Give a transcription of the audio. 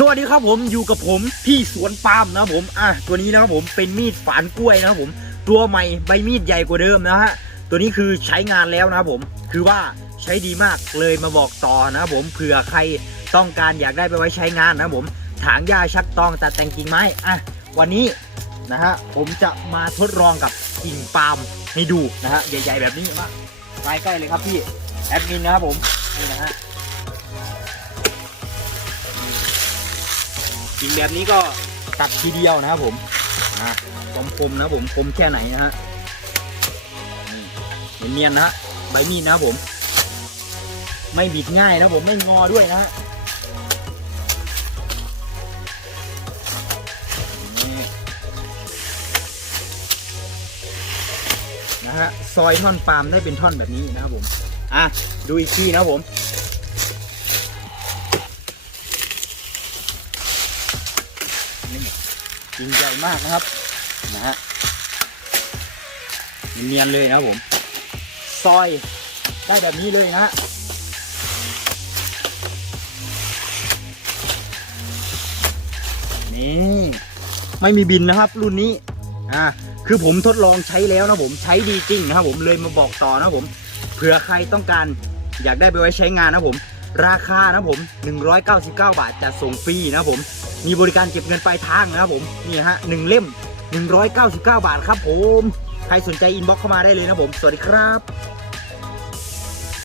สวัสดีครับผมอยู่กับผมที่สวนปาล์มนะครับผมอะตัวนี้นะครับผมเป็นมีดฝานกล้วยนะครับผม ตัวใหม่ใบมีดใหญ่กว่าเดิมนะฮะตัวนี้คือใช้งานแล้วนะครับผม คือว่าใช้ดีมากเลยมาบอกต่อนะครับผมเผื่อใครต้องการอยากได้ไปไว้ใช้งานนะครับผมถางหญ้าชักตองตัดแต่งกิ่งไม้อะวันนี้นะฮะผมจะมาทดลองกับกิ่งปาล์มให้ดูนะฮะใหญ่ ๆ แบบนี้มาใกล้ๆเลยครับพี่แอดมินนะครับผมนี่นะฮะ กิ่งแบบนี้ก็ตัดทีเดียวนะครับผมอะคมนะครับผมคมแค่ไหนนะฮะเนียนๆนะฮะใบมีดนะครับผม ไม่บิดง่ายนะผมไม่งอด้วยนะฮะนะฮะซอยท่อนปาล์มได้เป็นท่อนแบบนี้นะครับผม อะ ดูอีกทีนะผม นี่กิ่งใหญ่มากนะครับนะฮะเนียนเลยนะครับผมซอยได้แบบนี้เลยนะฮะนี่ไม่มีบินนะครับ รุ่นนี้อ่าคือผมทดลองใช้แล้วนะผมใช้ดีจริงนะครับผมเลยมาบอกต่อนะผมเผื่อใครต้องการอยากได้ไปไว้ใช้งานนะผม ราคานะผม 199 บาทจะส่งฟรีนะผม มีบริการเก็บเงินปลายทางนะครับผมนี่ฮะหนึ่งเล่ม 199 บาทครับผม ใครสนใจอินบ็อกเข้ามาได้เลยนะผม สวัสดีครับ